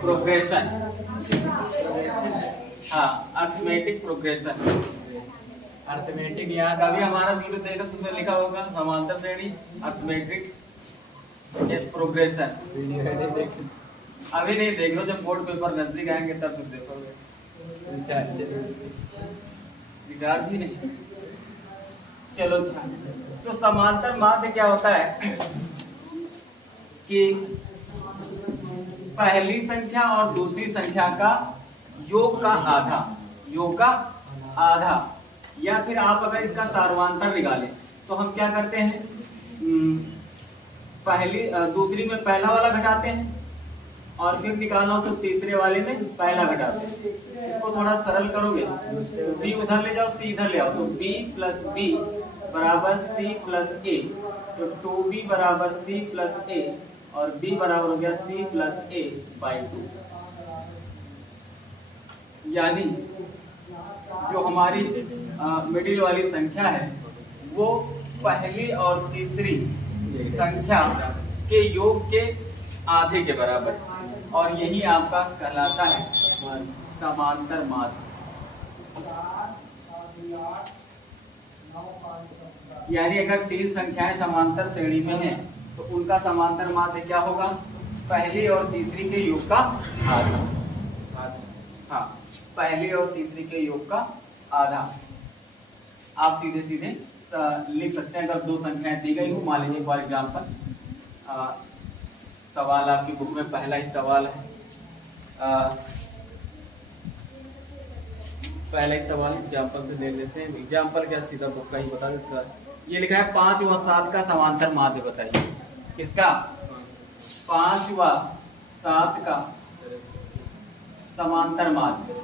Progression. हाँ, arithmetic progression. Arithmetic याद कभी हमारा वीडियो देखा तो उसमें लिखा होगा समांतर श्रेणी अर्थमेटिक प्रोग्रेशन। अभी नहीं देख लो, जब बोर्ड पेपर नजदीक आएंगे तब तुम देखोगे। विचार भी नहीं। चलो अच्छा, तो समांतर माध्य क्या होता है कि पहली संख्या और दूसरी संख्या का योग का आधा, योग का आधा, या फिर आप अगर इसका सार्वंतर निकालें तो हम क्या करते हैं, दूसरी में पहला वाला घटाते हैं और फिर निकालना हो तो तीसरे वाले में पहला घटाते हैं। इसको थोड़ा सरल करोगे, b उधर ले जाओ, c इधर ले आओ, तो b प्लस b बराबर c प्लस a, तो 2b बराबर c प्लस a और b बराबर हो गया c प्लस a बाई 2। यानी जो हमारी मिडिल वाली संख्या है वो पहली और तीसरी संख्या के योग के आधे के बराबर, और यही आपका कहलाता है समांतर माध्य। यानी अगर तीन संख्याएं समांतर श्रेणी में हैं तो उनका समांतर माध्य क्या होगा, पहली और तीसरी के योग का आधा। हाँ, पहली और तीसरी के योग का आधा। आप सीधे सीधे लिख सकते हैं। अगर दो संख्याएं दी गई हो, मान लीजिए फॉर एग्जाम्पल, सवाल आपकी बुक में पहला ही सवाल है, पहला ही सवाल एग्जाम्पल से ले लेते हैं। एग्जाम्पल क्या, सीधा बुक का ही बता देता है। ये लिखा है 5 व 7 का समांतर माध्य बताइए। किसका? 5 व 7 का समांतर माध्य।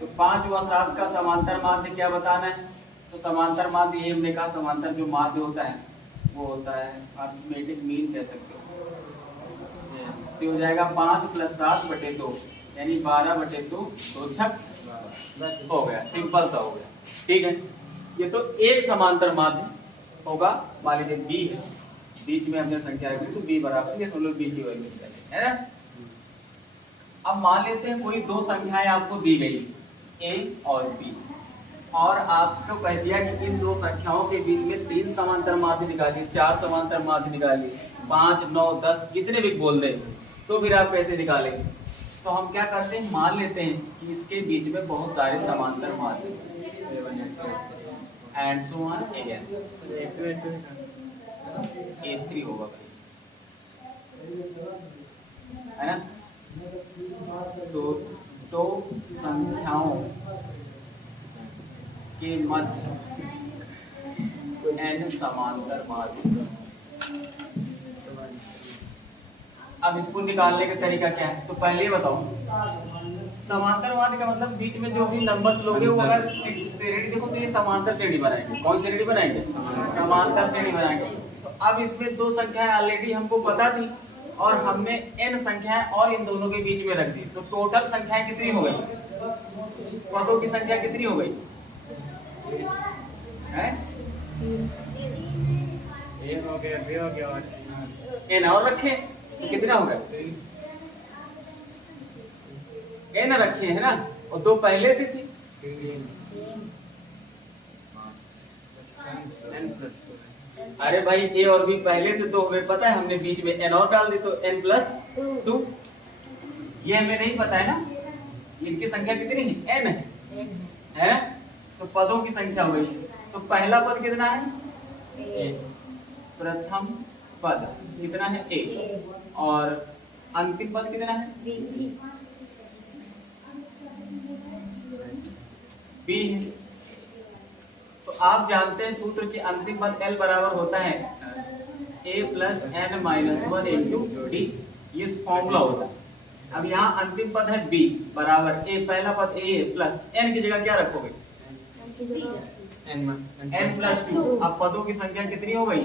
तो 5 व 7 का समांतर माध्य क्या बताना है? तो समांतर माध्य ये हमने कहा, समांतर जो माध्य होता है वो होता है अर्थमेटिक मीन कह सकते हो। तो हो जाएगा 5 प्लस 7 बटे 2, यानी 12 बटे 2, 2 छक हो गया, सिंपल सा हो गया। ठीक है, ये तो एक समांतर माध्य होगा। मान लीजिए b है, बीच में हमने संख्या रखी तो b बराबर, ये समझ लो b की वैल्यू है ना। अब मान लेते हैं कोई दो संख्याएं आपको दी गई a और b, और आपको कह दिया कि इन दो संख्याओं के बीच में 3 समांतर माध्य निकालिए, 4 समांतर माध्य निकालिए, 5, 9, 10 जितने भी बोल दें, तो फिर आप कैसे निकालेंगे? तो हम क्या करते हैं, मान लेते हैं कि इसके बीच में बहुत सारे समांतर माध्य and so on again. A3 होगा है ना। तो दो संख्याओं के मध्य n समांतर माध्य। अब इसको निकालने का तरीका क्या है? तो पहले बताओ, समांतर माध्य का मतलब बीच में जो भी नंबर्स लोगे वो अगर श्रेणी देखो तो ये समांतर श्रेणी बनाएंगे। कौन श्रेणी बनाएंगे? समांतर श्रेणी बनाएंगे। तो अब इसमें दो संख्याएं ऑलरेडी हमको पता थी और हमने n संख्याएं और इन दोनों के बीच में रख दी, तो टोटल संख्याएं कितनी हो गई? पदों की संख्या कितनी हो गई है? ये हो गया, बी हो गया, और n और रखे तो कितना होगा? n रखे है ना, और दो पहले से थी। अरे भाई a और b पहले से दो हमें पता है, हमने बीच में n और डाल दी तो n प्लस 2। ये हमें नहीं पता है ना, इनकी संख्या कितनी है? n है, तो पदों की संख्या हो गई। तो पहला पद कितना है? प्रथम पद कितना है? a, और अंतिम पद कितना है? b है। तो आप जानते हैं सूत्र के अंतिम पद l बराबर होता है a plus n minus 1 into D, ये फॉर्मूला होता है। अब यहाँ अंतिम पद है b बराबर a, पहला पद a है, प्लस n की जगह क्या रखोगे? n plus 2। अब पदों की संख्या कितनी हो गई?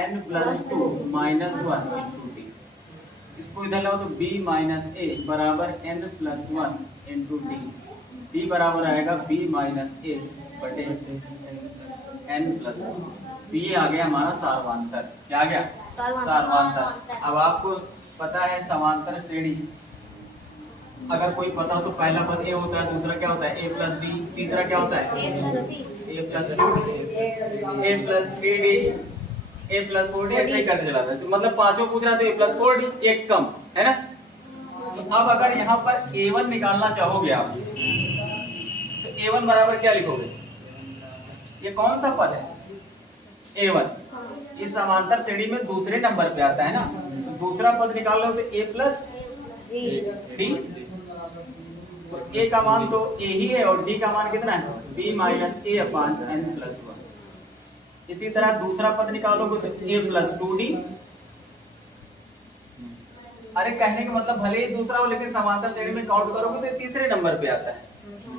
n plus 2 minus 1 into D. इसको इधर लाओ तो b माइनस a बराबर n plus 1 into D. b बराबर आएगा b माइनस a बटे n प्लस 1। b आ गया हमारा सार्वंतर। क्या आ गया? समांतर। अब आपको पता है समांतर श्रेणी, अगर कोई पता हो तो पहला पद ए होता है, दूसरा क्या होता है ए प्लस बी, तीसरा क्या होता है ए प्लस टू डी, ए प्लस थ्री डी, ए प्लस फोर डी, ऐसे ही करते चला था। तो मतलब पांचों पूछ रहा तो ए प्लस फोर डी, एक कम है ना। तो अब अगर यहाँ पर A1 निकालना चाहोगे आप, तो A1 बराबर क्या लिखोगे? ये कौन सा पद है A1? इस समांतर श्रेणी में दूसरे नंबर पे आता है ना, तो दूसरा पद निकाल लो तो A प्लस डी। तो A का मान तो A ही है और D का मान कितना है B minus a upon n plus 1। इसी तरह दूसरा पद निकालोगे तो A प्लस टू डी। अरे कहने का मतलब भले ही दूसरा हो लेकिन समांतर श्रेणी में काउंट करोगे तो तीसरे नंबर पे आता है।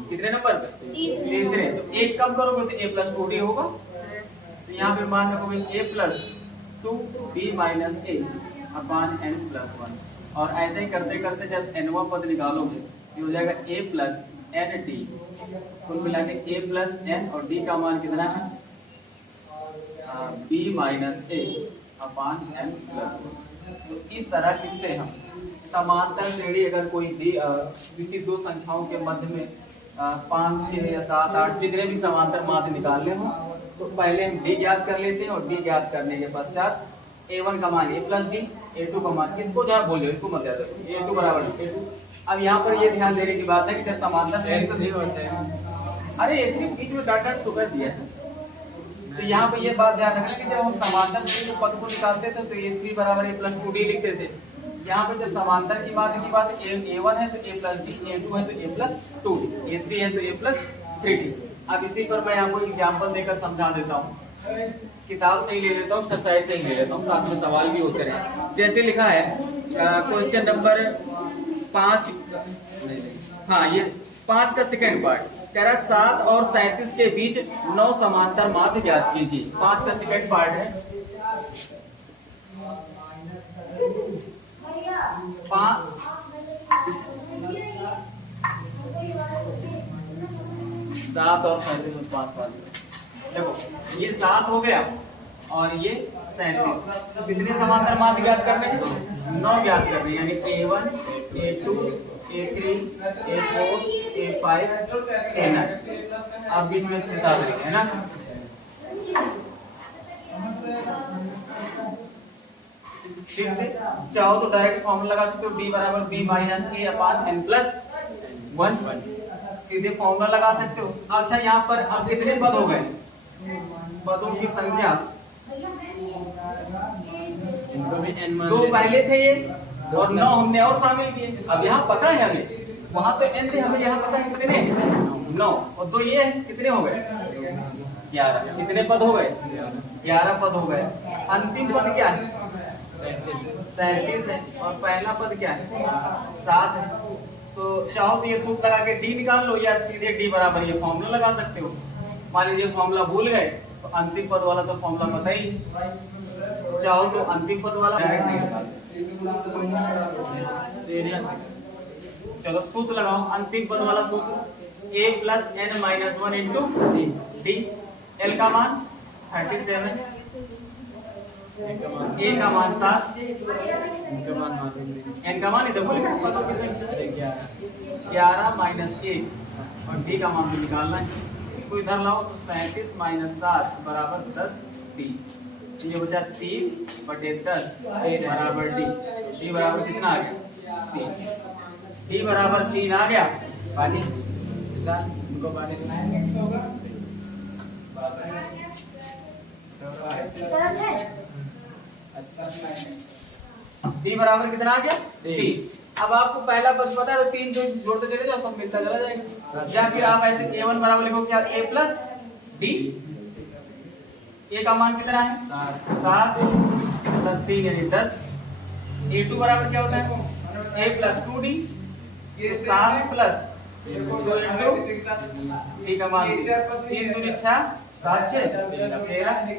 कितने नंबर पे? तीसरे। तो एक कम करोगे तो a प्लस टू डी होगा। तो यहाँ पे मान रखोगे a plus two b minus a upon n plus 1। और ऐसे ही करते करते जब nवां पद निकालोगे ये हो जाएगा a प्लस एन डी। कुल मिला के a प्लस एन और d का मान कितना है b minus a upon n plus 1। तो इस तरह किससे हम समांतर श्रेणी अगर कोई दी किसी दो संख्याओं के मध्य में 5, 6 या 7, 8 जितने भी समांतर माध्य निकालने हो तो पहले हम डी ज्ञात कर लेते हैं और डी ज्ञात करने के पश्चात a1 का मान a प्लस डी, a2 का मान इसको जहाँ बोल इसको मत याद रखो a2 बराबर a2। अब यहाँ पर ये ध्यान देने की बात है कि जब समांतर श्रेणी तो नहीं होते हैं, अरे इतने बीच में डाटा तो कर दिया है। तो यहाँ पे ये बात ध्यान रखना कि जब हम समांतर श्रेणी के पद को निकालते थे तो a3 बराबर a प्लस टू डी लिखते थे। यहाँ पे जब समांतर की बात a1 है तो a प्लस डी, a2 है तो a plus to D, a3 है तो a प्लस थ्री डी। अब इसी पर मैं आपको एग्जाम्पल देकर समझा देता हूँ। किताब से ही ले लेता हूँ, एक्सरसाइज से ही ले लेता हूँ, साथ में सवाल भी होते रहे। जैसे लिखा है क्वेश्चन नंबर 5, हाँ ये 5 का सेकेंड पार्ट कह रहा है 7 और 37 के बीच 9 समांतर माध्य ज्ञात कीजिए। 5 का सेकेंड पार्ट है 7 और 37 में 5 देखो ये 7 हो गया और ये 37। तो कितने समांतर माध्य ज्ञात करने हैं? 9 ज्ञात करने, यानी A1, A2, A3, A4, A5, A9। आप बीच में 6-7 लिखे है ना। ठीक से चाहो तो डायरेक्ट फॉर्मूला लगा सकते हो b बराबर b minus a upon n plus 1, सीधे फॉर्मूला लगा सकते हो। अच्छा यहाँ पर अब कितने पद हो गए? पदों की संख्या दो पहले थे ये और 9 हमने और शामिल किए। अब यहाँ पता है हमें, वहां तो n थे, हमें यहाँ पता है कितने 9 और 2 ये है, कितने हो गए 11। कितने पद हो गए? 11 पद हो गए। अंतिम पद क्या है? 37 है और पहला पद क्या है 7 है। तो चाहो तो ये सूत्र लगा के डी निकाल लो या सीधे डी बराबर ये फॉर्मूला लगा सकते हो। मान लीजिए फॉर्मूला भूल गए तो अंतिम पद वाला तो फॉर्मूला पता ही, चाहो तो अंतिम पद वाला चलो सूत्र लगाओ। अंतिम पद वाला सूत्र a plus n minus 1 into d. L का मान 37, ए का मान 7, एन का मान इधर को लिखा है पदों की संख्या 11 माइनस 1 और डी का मान भी निकालना है। इसको इधर लाओ तो 37 माइनस 7 बराबर 10 डी। ये बचा 30 बटे 10 बराबर डी। डी बराबर कितना आ गया 3। डी बराबर 3 आ गया। पानी उनको पानी डी बराबर कितना आ गया 3। अब आपको पहला पद पता है तो 3 जो जोड़ते चले जाओ सब मिलता चला जाएगा। या फिर आप ऐसे a1 बराबर लिखो क्या a प्लस डी। ए का मान कितना है 7 प्लस 3 यानी 10। a2 बराबर क्या होता है a plus 2d। 7 plus 2 into D का मान 3 दूनी 6 7 6 13, ये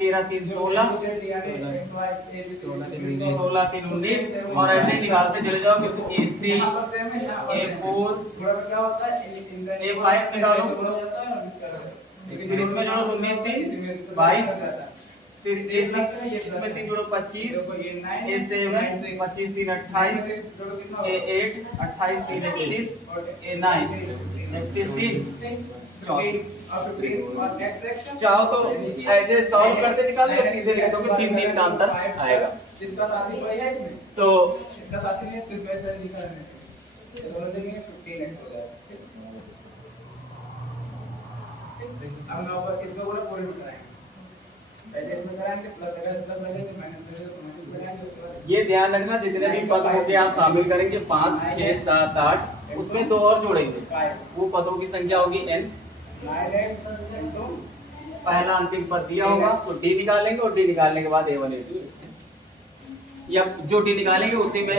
13 3 16, 16 3 19 और ऐसे ही निकालते चले जाओ क्योंकि A3 A4 A5 निकालो फिर इसमें जोड़ो तो 19 3 22 फिर A6 इसमें 3 जोड़ो 25, A7 25 3 28, A8 28 3 31, A9 31 3 34। चाहो तो ऐसे सॉल्व करते निकालो या सीधे लिख दो कि 3 3 का अंतर आएगा। जिसका साथी कोई है इसमें तो इसका साथी नहीं है तो इसमें से लिखा है ये दोनों देंगे 15x हो जाएगा। अब मैं ऊपर इसमें पूरा पूरे में कराएंगे, पहले इसमें कराएंगे प्लस प्लस लगेगा माइनस लगाएंगे उसके बाद ये ध्यान रखना जितने भी पद होंगे आप शामिल करेंगे 5 6 7 8 उसमें 2 और जोड़ेंगे, वो पदों की संख्या होगी n। 9x into पहला अंतिम पद दिया होगा तो d निकालेंगे और d निकालने के बाद a1 a2 या जो d निकालेंगे उसी में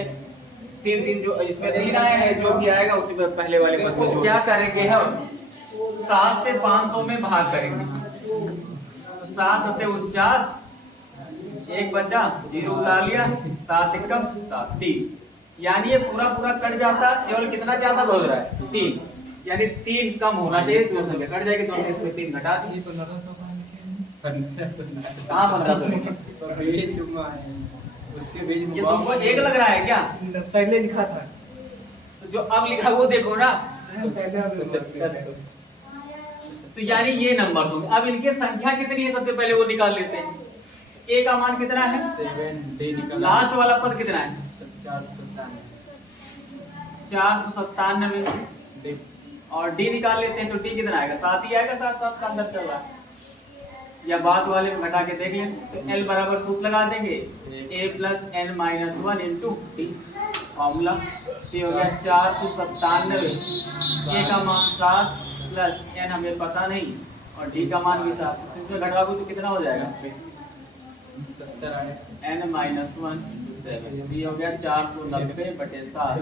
3 3 जो इसमें 3 आए हैं जो भी आएगा उसी में पहले वाले पद में क्या करेंगे हम 7 से 500 में भाग करेंगे। तो 7 सत्ते 49, एक बचा 0 उतार लिया, 7 एकम 7 3, यानी ये पूरा पूरा कट जाता, केवल कितना ज्यादा बोल रहा है 3, यानी 3 कम होना चाहिए, इसमें संख्या कट जाएगी तो हमने इसमें 3 घटा दी। हाँ 15 तो लिखे उसके बीच में ये तुमको एक लग रहा है क्या? पहले लिखा था तो जो अब लिखा वो देखो ना, तो यानी ये नंबर होंगे। अब इनके संख्या कितनी है सबसे पहले वो निकाल लेते हैं। a का मान कितना है 7 d निकाला, लास्ट वाला पद कितना है 497 497 d और d निकाल लेते हैं तो d कितना आएगा 7 ही आएगा, 7 7 का अंदर चल रहा है या बाद वाले में घटा के देख लें तो l बराबर सूत्र लगा देंगे a plus n minus 1 into D formula. ये हो गया 497, a का मान 7 प्लस n हमें पता नहीं और d का मान भी 7, इसमें घटाओगे तो कितना हो जाएगा 70 आए n माइनस 1 7, ये हो गया 490 बटे 7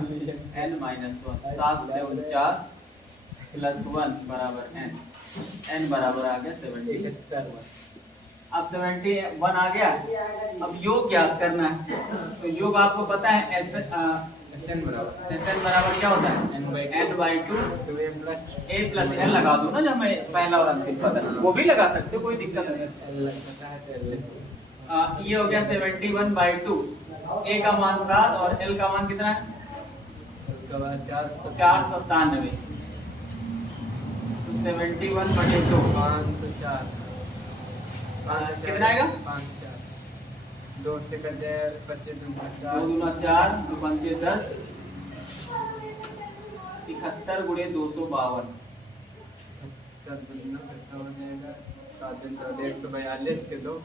n माइनस 1, 7 से 49 प्लस 1 बराबर n बराबर आ गया 70। अब 71 आ गया। अब योग याद करना है तो योग आपको पता है SN बराबर SN बराबर क्या होता है n/2 a प्लस n लगा दो ना, जब मैं पहला और अंतिम पद है वो भी लगा सकते हो, कोई दिक्कत नहीं है। ये हो गया 71/2, a का मान 7 और l का मान कितना है 497, तो 71/2 504 कितना आएगा 5 2 से कट जाए 25 2 दूना 4 2 पंचे 10, 71 गुणे 252 142 के 2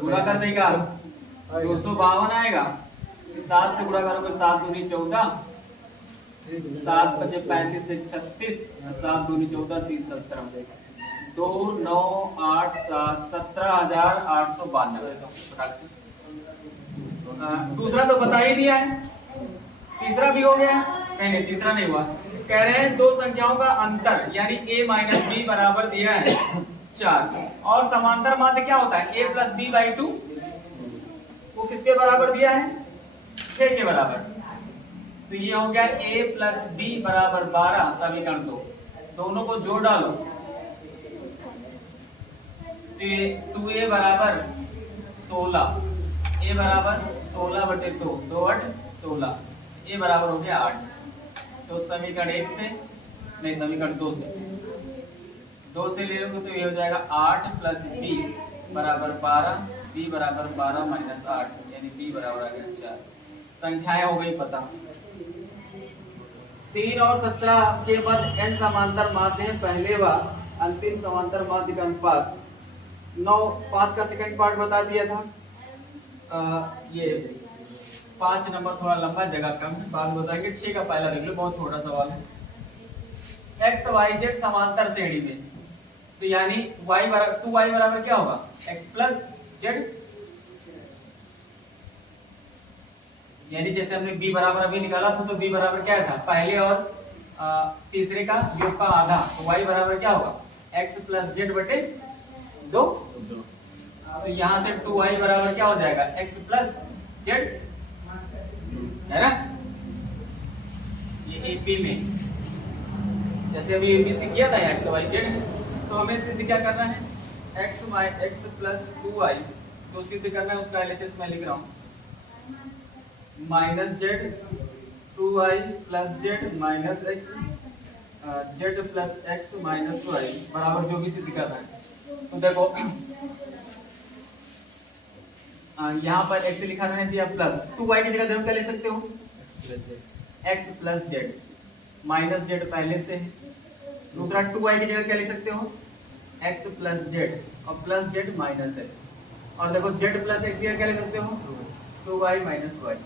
गुणा कर देगा 252 आएगा, 7 से गुणा करोगे 7 दूनी 14, 7 बचे 35 से 36, 7 दूनी 14 3 17, 2 9 8 7 17,892। दूसरा तो बता ही दिया है, तीसरा भी हो गया, नहीं तीसरा नहीं हुआ। कह रहे हैं दो संख्याओं का अंतर यानी a माइनस बी बराबर दिया है 4 और समांतर माध्य क्या होता है a प्लस b/2, वो किसके बराबर दिया है 6 के बराबर। तो ये हो गया a प्लस b बराबर 12, समीकरण 2, दोनों को जोड़ डालो तो 2a बराबर 16, a बराबर 16/2, 2 8 16, a बराबर हो गया 8। तो समीकरण 1 से नहीं समीकरण 2 से ले लोगे तो ये हो जाएगा 8 प्लस b बराबर 12, b बराबर 12 माइनस 8, यानी b बराबर आ गया 4। संख्याएं हो गई पता। 3 और 17 के बाद n समांतर माध्य है पहले व अंतिम समांतर माध्य का अनुपात 9 5 का सेकंड पार्ट बता दिया था। ये 5 नंबर थोड़ा लंबा जगह कम है, बाद में बताएंगे। 6 का पहला देख लो, बहुत छोटा सवाल है। x y z समांतर श्रेणी में, तो यानी y बराबर 2y बराबर क्या होगा x प्लस z, यानी जैसे हमने b बराबर अभी निकाला था तो b बराबर क्या था पहले और तीसरे का योग का आधा, तो y बराबर क्या होगा x प्लस z बटे 2। तो यहाँ से 2y बराबर क्या हो जाएगा x प्लस z, है ना। ये AP में जैसे अभी ABC किया था x y z, तो हमें सिद्ध क्या करना है x प्लस 2y तो सिद्ध करना है उसका LHS मैं लिख रहा हूँ minus z 2y plus z minus x z plus x minus y बराबर जो भी सिद्ध करना है। तो देखो यहाँ पर x लिखा रहने दिया प्लस 2y की जगह देखो क्या ले सकते हो x plus z minus Z पहले से दूसरा 2y की जगह क्या ले सकते हो x प्लस जेड और प्लस जेड माइनस एक्स और देखो z प्लस एक्स की जगह क्या ले सकते हो 2y माइनस वाई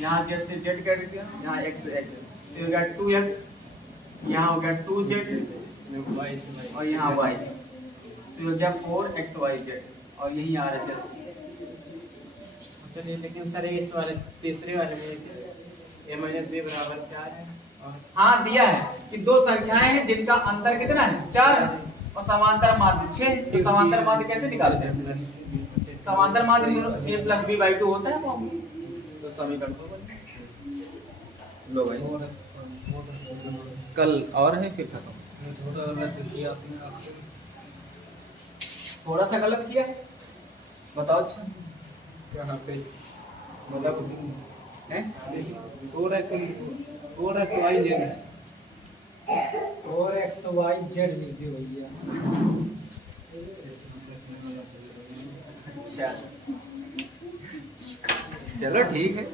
यहाँ z से z कट गया यहाँ x से x तो हो गया 2x यहाँ हो गया 2z और यहाँ y तो हो गया 4xyz और यही आ रहा है चलिए लेकिन सर इस वाले तीसरे वाले में a माइनस b बराबर 4 है और हाँ दिया है कि दो संख्याएं हैं जिनका अंतर कितना है 4 है और समांतर माध्य 6 तो समांतर माध्य कैसे निकालते हैं समांतर माध्य a प्लस b बाई 2 होता है तो समीकरण तो लो भाई कल और है फिर खत्म थोड़ा सा गलत किया बताओ अच्छा कहाँ पे मतलब हैं 4xyz लिख दियो भैया। अच्छा चलो ठीक है